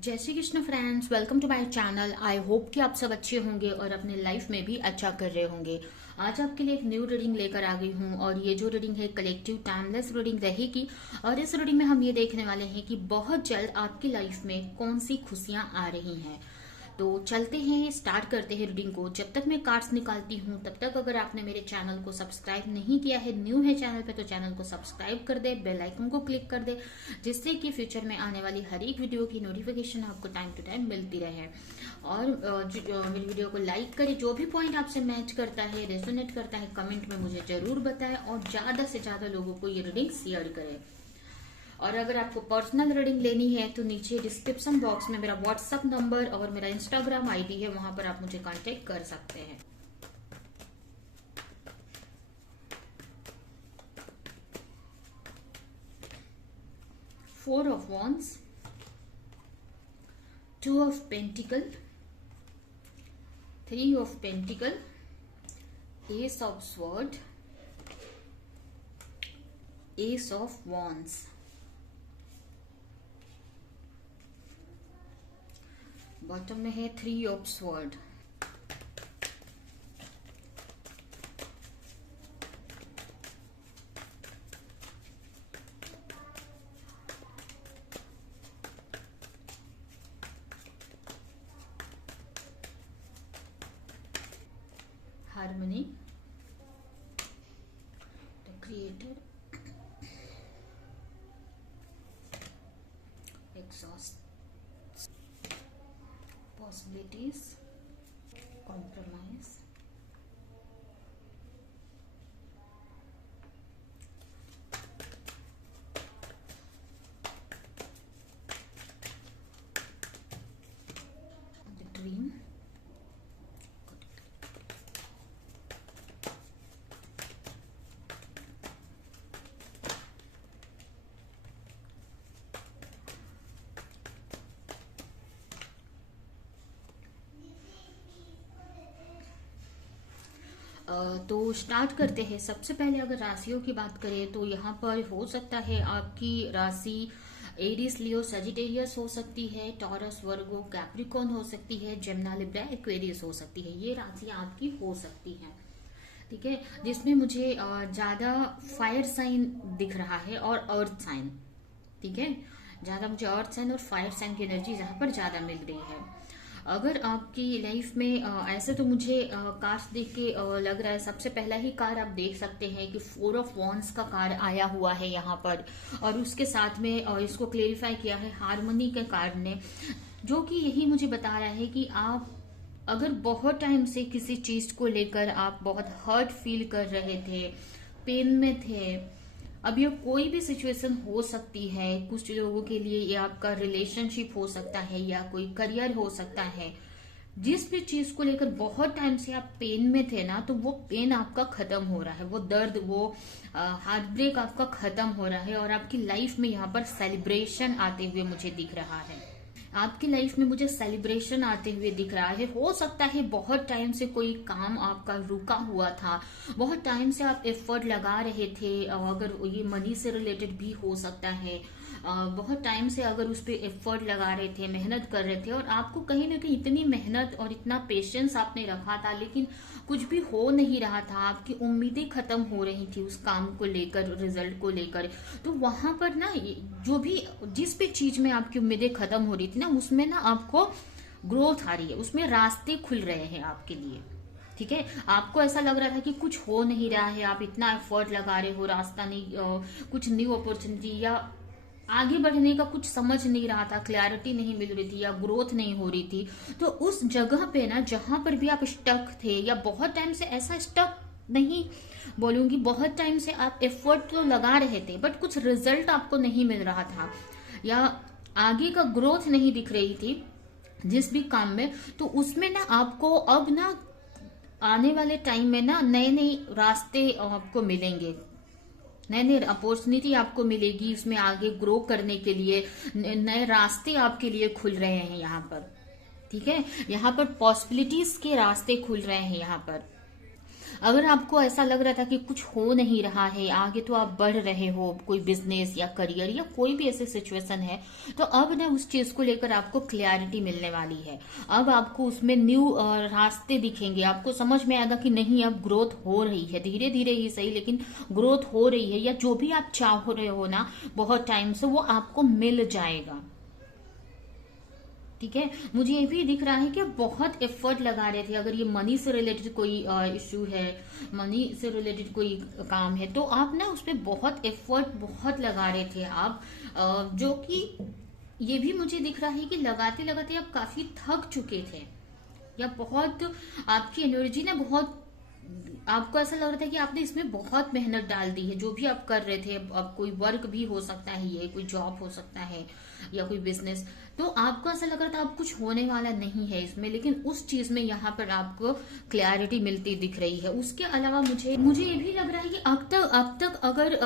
जय Shri Krishna friends, welcome to my channel. I hope कि आप सब अच्छे होंगे और अपने लाइफ में भी अच्छा कर रहे होंगे। आज आपके लिए एक न्यू रीडिंग लेकर आ गई हूँ और ये जो रीडिंग है कलेक्टिव टाइमलेस रीडिंग रहेगी। और इस रीडिंग में हम ये देखने वाले हैं कि बहुत जल्द आपकी लाइफ में कौन सी खुशियां आ रही हैं। तो चलते हैं, स्टार्ट करते हैं रीडिंग को। जब तक मैं कार्ड्स निकालती हूँ तब तक अगर आपने मेरे चैनल को सब्सक्राइब नहीं किया है, न्यू है चैनल पे, तो चैनल को सब्सक्राइब कर दे, बेल आइकन को क्लिक कर दे, जिससे कि फ्यूचर में आने वाली हर एक वीडियो की नोटिफिकेशन आपको टाइम टू टाइम मिलती रहे। और मेरी वीडियो को लाइक करें, जो भी पॉइंट आपसे मैच करता है, रेजोनेट करता है, कमेंट में मुझे जरूर बताएं और ज्यादा से ज्यादा लोगों को ये रीडिंग शेयर करें। और अगर आपको पर्सनल रीडिंग लेनी है तो नीचे डिस्क्रिप्शन बॉक्स में मेरा व्हाट्सएप नंबर और मेरा इंस्टाग्राम आईडी है, वहां पर आप मुझे कांटेक्ट कर सकते हैं। Four of wands, two of pentacle, three of pentacle, S of sword, S of wands. Bottom में है three of sword. Harmony, the creator, exhaust, possibilities, compromise, the dream, तो स्टार्ट करते हैं। सबसे पहले अगर राशियों की बात करें तो यहाँ पर हो सकता है आपकी राशि एरीज, लियो, सजिटेरियस हो सकती है, टॉरस, वर्गो, कैप्रिकॉन हो सकती है, जेमिनी, लिब्रा, एक्वेरियस हो सकती है। ये राशियां आपकी हो सकती हैं, ठीक है। जिसमें मुझे ज्यादा फायर साइन दिख रहा है और अर्थ साइन, ठीक है। ज्यादा मुझे अर्थ साइन और फायर साइन की एनर्जी यहाँ पर ज्यादा मिल रही है। अगर आपकी लाइफ में ऐसे तो मुझे कार्ड देख के लग रहा है, सबसे पहला ही कार्ड आप देख सकते हैं कि फोर ऑफ वॉन्ड्स का कार्ड आया हुआ है यहाँ पर। और उसके साथ में इसको क्लेरिफाई किया है हार्मनी के कार्ड ने, जो कि यही मुझे बता रहा है कि आप अगर बहुत टाइम से किसी चीज को लेकर आप बहुत हर्ट फील कर रहे थे, पेन में थे, अब ये कोई भी सिचुएशन हो सकती है। कुछ लोगों के लिए ये आपका रिलेशनशिप हो सकता है या कोई करियर हो सकता है। जिस भी चीज को लेकर बहुत टाइम से आप पेन में थे ना, तो वो पेन आपका खत्म हो रहा है, वो दर्द, वो हार्ट ब्रेक आपका खत्म हो रहा है और आपकी लाइफ में यहाँ पर सेलिब्रेशन आते हुए मुझे दिख रहा है। आपकी लाइफ में मुझे सेलिब्रेशन आते हुए दिख रहा है। हो सकता है बहुत टाइम से कोई काम आपका रुका हुआ था, बहुत टाइम से आप एफर्ट लगा रहे थे, अगर ये मनी से रिलेटेड भी हो सकता है। बहुत टाइम से अगर उस पर एफर्ट लगा रहे थे, मेहनत कर रहे थे और आपको कहीं ना कहीं इतनी मेहनत और इतना पेशेंस आपने रखा था, लेकिन कुछ भी हो नहीं रहा था, आपकी उम्मीदें खत्म हो रही थी उस काम को लेकर, रिजल्ट को लेकर। तो वहां पर ना जो भी, जिस भी चीज में आपकी उम्मीदें खत्म हो रही थी ना, उसमें ना आपको ग्रोथ आ रही है, उसमें रास्ते खुल रहे हैं आपके लिए, ठीक है। आपको ऐसा लग रहा था कि कुछ हो नहीं रहा है, आप इतना एफर्ट लगा रहे हो, रास्ता नहीं, कुछ न्यू अपॉर्चुनिटी या आगे बढ़ने का कुछ समझ नहीं रहा था, क्लैरिटी नहीं मिल रही थी या ग्रोथ नहीं हो रही थी। तो उस जगह पे ना, जहां पर भी आप स्टक थे या बहुत टाइम से, ऐसा स्टक नहीं बोलूंगी, बहुत टाइम से आप एफर्ट तो लगा रहे थे बट कुछ रिजल्ट आपको नहीं मिल रहा था या आगे का ग्रोथ नहीं दिख रही थी जिस भी काम में, तो उसमें ना आपको अब ना आने वाले टाइम में ना नए नए रास्ते आपको मिलेंगे, नए नए अपॉर्चुनिटी आपको मिलेगी, उसमें आगे ग्रो करने के लिए नए रास्ते आपके लिए खुल रहे हैं यहाँ पर, ठीक है। यहाँ पर पॉसिबिलिटीज के रास्ते खुल रहे हैं यहाँ पर। अगर आपको ऐसा लग रहा था कि कुछ हो नहीं रहा है आगे, तो आप बढ़ रहे हो कोई बिजनेस या करियर या कोई भी ऐसी सिचुएशन है, तो अब ना उस चीज को लेकर आपको क्लैरिटी मिलने वाली है। अब आपको उसमें न्यू रास्ते दिखेंगे, आपको समझ में आएगा कि नहीं, अब ग्रोथ हो रही है, धीरे धीरे ही सही लेकिन ग्रोथ हो रही है, या जो भी आप चाह रहे हो ना बहुत टाइम से, वो आपको मिल जाएगा। ठीक है, मुझे ये भी दिख रहा है कि आप बहुत एफर्ट लगा रहे थे। अगर ये मनी से रिलेटेड कोई इश्यू है, मनी से रिलेटेड कोई काम है, तो आप ना उस पर बहुत एफर्ट बहुत लगा रहे थे आप, जो कि ये भी मुझे दिख रहा है कि लगाते लगाते आप काफी थक चुके थे, या बहुत आपकी एनर्जी ना बहुत, आपको ऐसा लग रहा था कि आपने इसमें बहुत मेहनत डाल दी है, जो भी आप कर रहे थे। अब कोई वर्क भी हो सकता है, ये कोई जॉब हो सकता है या कोई बिजनेस, तो आपको ऐसा लग रहा था अब कुछ होने वाला नहीं है इसमें, लेकिन उस चीज में यहाँ पर आपको क्लैरिटी मिलती दिख रही है। उसके अलावा मुझे मुझे ये भी लग रहा है कि अब तक अगर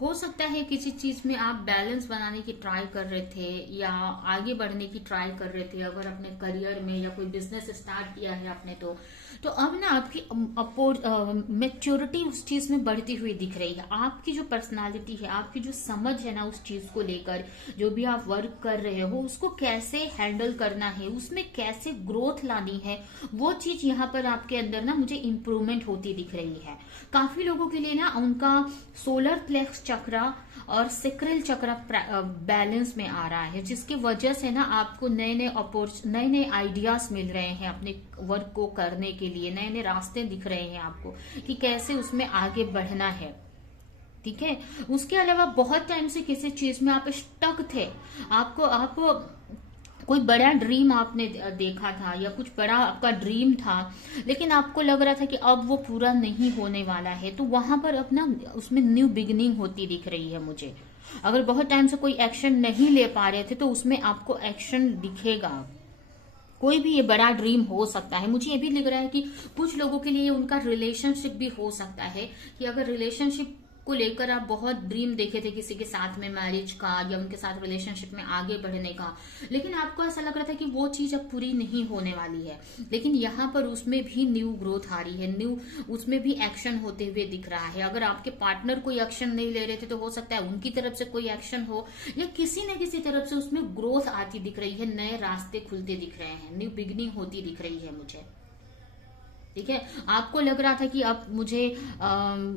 हो सकता है किसी चीज में आप बैलेंस बनाने की ट्राई कर रहे थे या आगे बढ़ने की ट्राई कर रहे थे, अगर अपने करियर में या कोई बिजनेस स्टार्ट किया है आपने, तो अब ना आपकी मेच्योरिटी उस चीज में बढ़ती हुई दिख रही है। आपकी जो पर्सनालिटी है, आपकी जो समझ है ना उस चीज को लेकर, जो भी आप वर्क कर रहे हो उसको कैसे हैंडल करना है, उसमें कैसे ग्रोथ लानी है, वो चीज यहाँ पर आपके अंदर ना मुझे इम्प्रूवमेंट होती दिख रही है। काफी लोगों के लिए ना उनका सोलर प्लेक्स चक्र और सेक्रल चक्र बैलेंस में आ रहा है, जिसकी वजह से ना आपको नए नए आइडियाज मिल रहे हैं अपने वर्क को करने के लिए, नए नए रास्ते दिख रहे हैं आपको कि कैसे उसमें आगे बढ़ना है। ठीक है, उसके अलावा बहुत टाइम से किसी चीज में आप स्टक थे, आप कोई बड़ा ड्रीम आपने देखा था या कुछ बड़ा आपका ड्रीम था, लेकिन आपको लग रहा था कि अब वो पूरा नहीं होने वाला है, तो वहां पर अपना उसमें न्यू बिगिनिंग होती दिख रही है मुझे। अगर बहुत टाइम से कोई एक्शन नहीं ले पा रहे थे, तो उसमें आपको एक्शन दिखेगा। कोई भी ये बड़ा ड्रीम हो सकता है। मुझे ये भी लग रहा है कि कुछ लोगों के लिए उनका रिलेशनशिप भी हो सकता है, कि अगर रिलेशनशिप को लेकर आप बहुत ड्रीम देखे थे किसी के साथ में मैरिज का या उनके साथ रिलेशनशिप में आगे बढ़ने का, लेकिन आपको ऐसा लग रहा था कि वो चीज अब पूरी नहीं होने वाली है, लेकिन यहाँ पर उसमें भी न्यू ग्रोथ आ रही है, न्यू उसमें भी एक्शन होते हुए दिख रहा है। अगर आपके पार्टनर कोई एक्शन नहीं ले रहे थे, तो हो सकता है उनकी तरफ से कोई एक्शन हो, या किसी न किसी तरफ से उसमें ग्रोथ आती दिख रही है, नए रास्ते खुलते दिख रहे हैं, न्यू बिगनिंग होती दिख रही है मुझे। ठीक है, आपको लग रहा था कि अब मुझे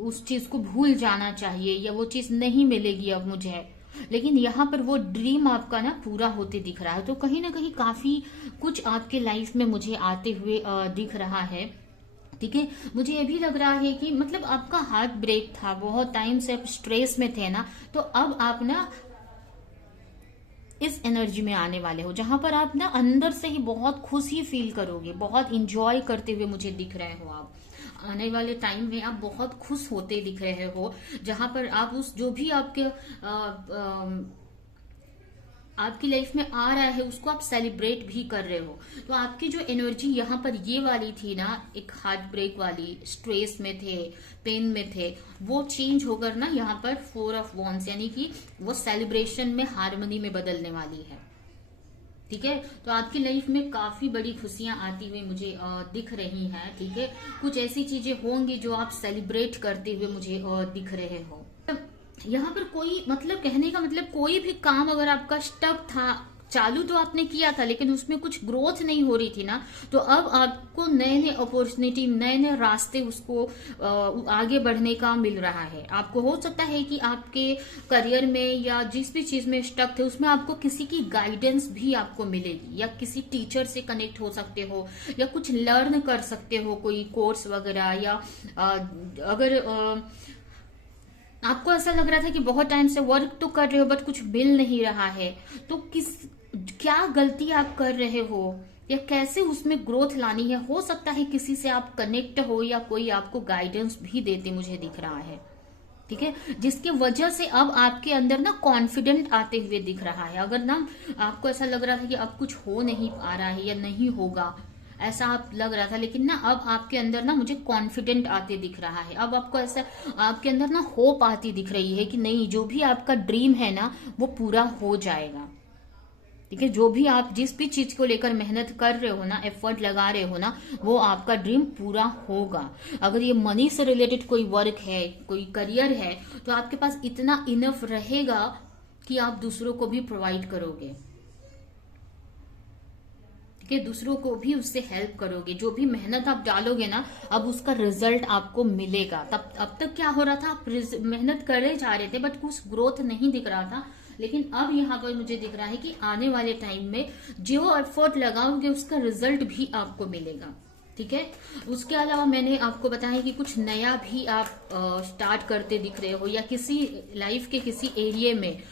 उस चीज को भूल जाना चाहिए या वो चीज नहीं मिलेगी अब मुझे, लेकिन यहाँ पर वो ड्रीम आपका ना पूरा होते दिख रहा है। तो कहीं ना कहीं काफी कुछ आपके लाइफ में मुझे आते हुए दिख रहा है। ठीक है, मुझे ये भी लग रहा है कि मतलब आपका हार्ट ब्रेक था, बहुत टाइम से आप स्ट्रेस में थे ना, तो अब आप ना इस एनर्जी में आने वाले हो, जहां पर आप ना अंदर से ही बहुत खुशी फील करोगे, बहुत इंजॉय करते हुए मुझे दिख रहे हो। आप आने वाले टाइम में आप बहुत खुश होते दिख रहे हो, जहां पर आप उस जो भी आपकी लाइफ में आ रहा है उसको आप सेलिब्रेट भी कर रहे हो। तो आपकी जो एनर्जी यहाँ पर ये वाली थी ना, एक हार्ट ब्रेक वाली, स्ट्रेस में थे, पेन में थे, वो चेंज होकर ना यहाँ पर 4 ऑफ वॉन्ड्स यानी कि वो सेलिब्रेशन में, हार्मनी में बदलने वाली है। ठीक है, तो आपकी लाइफ में काफी बड़ी खुशियां आती हुई मुझे दिख रही हैं। ठीक है, कुछ ऐसी चीजें होंगी जो आप सेलिब्रेट करते हुए मुझे दिख रहे हो। यहाँ पर कोई मतलब कहने का मतलब, कोई भी काम अगर आपका स्टक था, चालू तो आपने किया था लेकिन उसमें कुछ ग्रोथ नहीं हो रही थी ना, तो अब आपको नए नए अपॉर्चुनिटी, नए नए रास्ते उसको आगे बढ़ने का मिल रहा है। आपको हो सकता है कि आपके करियर में या जिस भी चीज में स्टक थे उसमें आपको किसी की गाइडेंस भी आपको मिलेगी, या किसी टीचर से कनेक्ट हो सकते हो, या कुछ लर्न कर सकते हो, कोई कोर्स वगैरह, या अगर आपको ऐसा लग रहा था कि बहुत टाइम से वर्क तो कर रहे हो बट कुछ मिल नहीं रहा है, तो क्या गलती आप कर रहे हो या कैसे उसमें ग्रोथ लानी है। हो सकता है किसी से आप कनेक्ट हो या कोई आपको गाइडेंस भी देते मुझे दिख रहा है। ठीक है, जिसकी वजह से अब आपके अंदर ना कॉन्फिडेंट आते हुए दिख रहा है। अगर ना आपको ऐसा लग रहा था कि अब कुछ हो नहीं पा रहा है या नहीं होगा, ऐसा आप लग रहा था, लेकिन ना अब आपके अंदर ना मुझे कॉन्फिडेंट आते दिख रहा है। अब आपको ऐसा आपके अंदर ना होप आती दिख रही है कि नहीं, जो भी आपका ड्रीम है ना वो पूरा हो जाएगा। ठीक है, जो भी आप जिस भी चीज को लेकर मेहनत कर रहे हो ना, एफर्ट लगा रहे हो ना, वो आपका ड्रीम पूरा होगा। अगर ये मनी से रिलेटेड कोई वर्क है, कोई करियर है, तो आपके पास इतना इनफ रहेगा कि आप दूसरों को भी प्रोवाइड करोगे, ठीक है, दूसरों को भी उससे हेल्प करोगे। जो भी मेहनत आप डालोगे ना, अब उसका रिजल्ट आपको मिलेगा। तब अब तक क्या हो रहा था, आप मेहनत करे जा रहे थे बट कुछ ग्रोथ नहीं दिख रहा था, लेकिन अब यहाँ पर मुझे दिख रहा है कि आने वाले टाइम में जो एफर्ट लगाओगे उसका रिजल्ट भी आपको मिलेगा, ठीक है। उसके अलावा मैंने आपको बताया कि कुछ नया भी आप स्टार्ट करते दिख रहे हो, या किसी लाइफ के किसी एरिया में,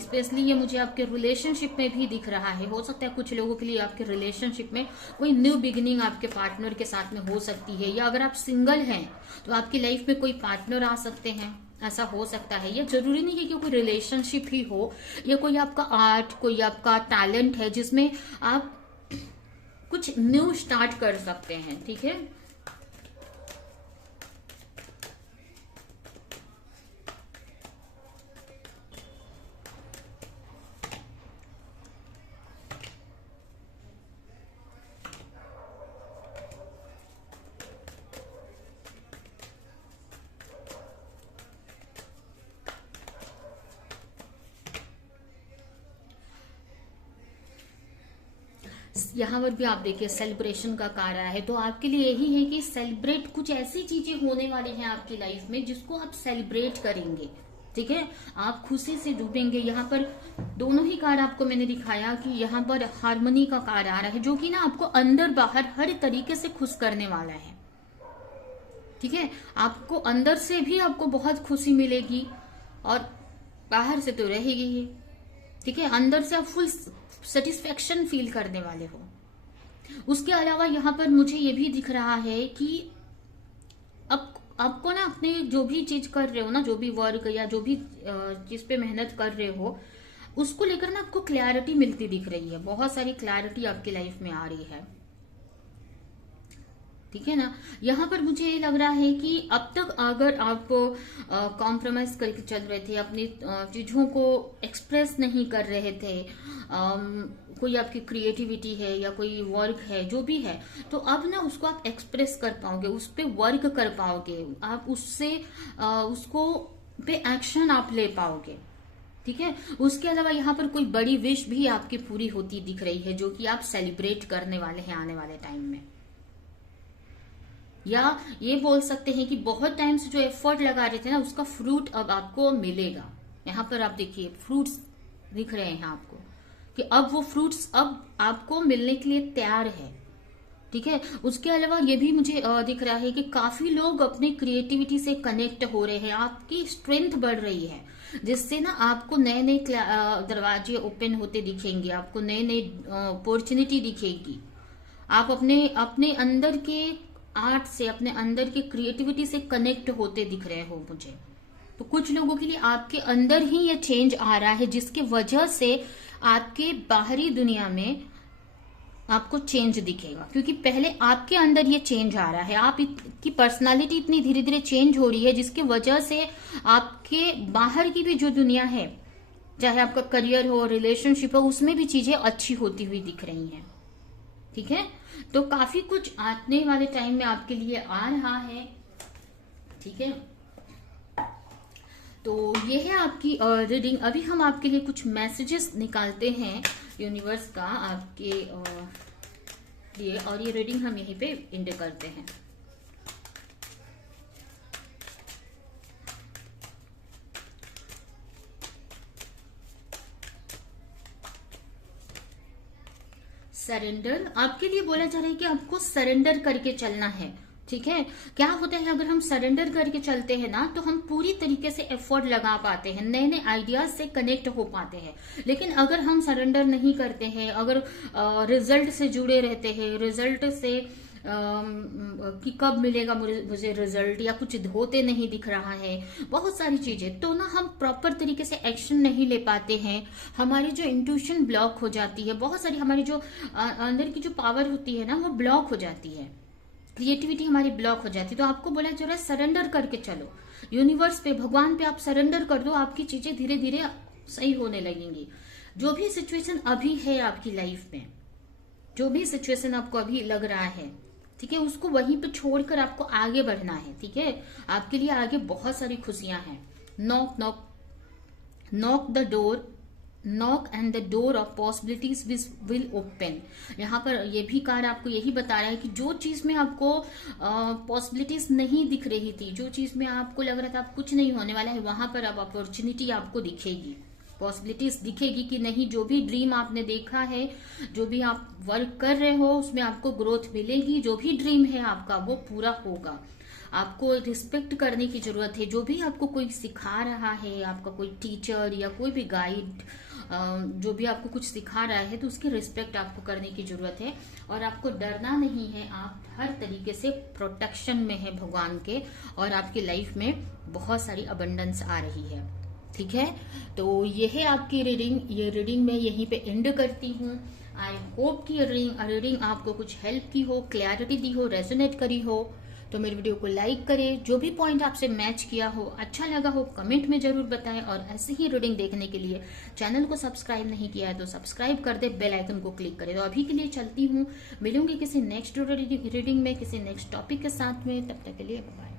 स्पेशली ये मुझे आपके रिलेशनशिप में भी दिख रहा है। हो सकता है कुछ लोगों के लिए आपके रिलेशनशिप में कोई न्यू बिगिनिंग आपके पार्टनर के साथ में हो सकती है, या अगर आप सिंगल हैं तो आपकी लाइफ में कोई पार्टनर आ सकते हैं, ऐसा हो सकता है। या जरूरी नहीं है कि कोई रिलेशनशिप ही हो, या कोई आपका आर्ट, कोई आपका टैलेंट है जिसमें आप कुछ न्यू स्टार्ट कर सकते हैं, ठीक है। यहाँ पर भी आप देखिए सेलिब्रेशन का कार्य है, तो आपके लिए यही है कि सेलिब्रेट, कुछ ऐसी चीजें होने वाली हैं आपकी लाइफ में जिसको आप सेलिब्रेट करेंगे, ठीक है, आप खुशी से डूबेंगे। यहाँ पर दोनों ही कार्ड आपको मैंने दिखाया कि यहाँ पर हार्मनी का कार्ड आ रहा है, जो कि ना आपको अंदर बाहर हर तरीके से खुश करने वाला है, ठीक है। आपको अंदर से भी आपको बहुत खुशी मिलेगी और बाहर से तो रहेगी ही, ठीक है। अंदर से आप फुल सेटिस्फेक्शन फील करने वाले हो। उसके अलावा यहाँ पर मुझे ये भी दिख रहा है कि अब आपको ना अपने जो भी चीज कर रहे हो ना, जो भी वर्क या जो भी जिस पे मेहनत कर रहे हो, उसको लेकर ना आपको क्लैरिटी मिलती दिख रही है। बहुत सारी क्लैरिटी आपकी लाइफ में आ रही है, ठीक है ना। यहाँ पर मुझे ये लग रहा है कि अब तक अगर आप कॉम्प्रोमाइज करके चल रहे थे, अपनी चीजों को एक्सप्रेस नहीं कर रहे थे, कोई आपकी क्रिएटिविटी है या कोई वर्क है जो भी है, तो अब ना उसको आप एक्सप्रेस कर पाओगे, उस पर वर्क कर पाओगे, आप उससे उसको पे एक्शन आप ले पाओगे, ठीक है। उसके अलावा यहाँ पर कोई बड़ी विश भी आपकी पूरी होती दिख रही है, जो कि आप सेलिब्रेट करने वाले हैं आने वाले टाइम में। या ये बोल सकते हैं कि बहुत टाइम से जो एफर्ट लगा रहे थे ना, उसका फ्रूट अब आपको मिलेगा। यहाँ पर आप देखिए फ्रूट्स दिख रहे हैं आपको, कि अब वो फ्रूट्स अब आपको मिलने के लिए तैयार है, ठीक है। उसके अलावा ये भी मुझे दिख रहा है कि काफी लोग अपनी क्रिएटिविटी से कनेक्ट हो रहे हैं, आपकी स्ट्रेंथ बढ़ रही है, जिससे ना आपको नए नए दरवाजे ओपन होते दिखेंगे, आपको नए नए अपॉर्चुनिटी दिखेगी। आप अपने अपने अंदर के आर्ट से, अपने अंदर की क्रिएटिविटी से कनेक्ट होते दिख रहे हो मुझे। तो कुछ लोगों के लिए आपके अंदर ही ये चेंज आ रहा है, जिसकी वजह से आपके बाहरी दुनिया में आपको चेंज दिखेगा, क्योंकि पहले आपके अंदर ये चेंज आ रहा है। आपकी पर्सनालिटी इतनी धीरे धीरे चेंज हो रही है, जिसकी वजह से आपके बाहर की भी जो दुनिया है, चाहे आपका करियर हो, रिलेशनशिप हो, उसमें भी चीजें अच्छी होती हुई दिख रही हैं, ठीक है। तो काफी कुछ आने वाले टाइम में आपके लिए आ रहा है, ठीक है। तो ये है आपकी रीडिंग। अभी हम आपके लिए कुछ मैसेजेस निकालते हैं यूनिवर्स का आपके लिए, और ये रीडिंग हम यहीं पे एंड करते हैं। सरेंडर आपके लिए बोला जा रहा है कि आपको सरेंडर करके चलना है, ठीक है। क्या होता है, अगर हम सरेंडर करके चलते हैं ना, तो हम पूरी तरीके से एफर्ट लगा पाते हैं, नए नए आइडियाज से कनेक्ट हो पाते हैं। लेकिन अगर हम सरेंडर नहीं करते हैं, अगर रिजल्ट से जुड़े रहते हैं, रिजल्ट से कि कब मिलेगा मुझे रिजल्ट, या कुछ होते नहीं दिख रहा है, बहुत सारी चीजें, तो ना हम प्रॉपर तरीके से एक्शन नहीं ले पाते हैं। हमारी जो इंट्यूशन ब्लॉक हो जाती है, बहुत सारी हमारी जो अंदर की जो पावर होती है ना, वो ब्लॉक हो जाती है, क्रिएटिविटी हमारी ब्लॉक हो जाती है। तो आपको बोला जा रहा है सरेंडर करके चलो, यूनिवर्स पे, भगवान पे आप सरेंडर कर दो, आपकी चीजें धीरे धीरे सही होने लगेंगी। जो भी सिचुएशन अभी है आपकी लाइफ में, जो भी सिचुएशन आपको अभी लग रहा है, ठीक है, उसको वहीं पे छोड़कर आपको आगे बढ़ना है। ठीक है, आपके लिए आगे बहुत सारी खुशियां हैं। Knock knock knock the door, knock and the door of possibilities will open. यहाँ पर ये भी कार्ड आपको यही बता रहा है कि जो चीज में आपको पॉसिबिलिटीज नहीं दिख रही थी, जो चीज में आपको लग रहा था आप कुछ नहीं होने वाला है, वहां पर अब अपॉर्चुनिटी आपको दिखेगी, पॉसिबिलिटीज दिखेगी कि नहीं, जो भी ड्रीम आपने देखा है, जो भी आप वर्क कर रहे हो उसमें आपको ग्रोथ मिलेगी, जो भी ड्रीम है आपका वो पूरा होगा। आपको रिस्पेक्ट करने की जरूरत है। जो भी आपको कोई सिखा रहा है, आपका कोई टीचर या कोई भी गाइड जो भी आपको कुछ सिखा रहा है, तो उसकी रिस्पेक्ट आपको करने की जरूरत है। और आपको डरना नहीं है, आप हर तरीके से प्रोटेक्शन में है भगवान के, और आपकी लाइफ में बहुत सारी अबंडेंस आ रही है। ठीक है, तो ये है आपकी रीडिंग। ये रीडिंग मैं यहीं पे एंड करती हूँ। आई होप कि रीडिंग आपको कुछ हेल्प की हो, क्लैरिटी दी हो, रेजोनेट करी हो। तो मेरी वीडियो को लाइक करें, जो भी पॉइंट आपसे मैच किया हो, अच्छा लगा हो, कमेंट में जरूर बताएं। और ऐसे ही रीडिंग देखने के लिए चैनल को सब्सक्राइब नहीं किया है तो सब्सक्राइब कर दे, बेल आइकन को क्लिक करें। तो अभी के लिए चलती हूँ, मिलूंगी किसी नेक्स्ट रीडिंग में, किसी नेक्स्ट टॉपिक के साथ में। तब तक के लिए बाय।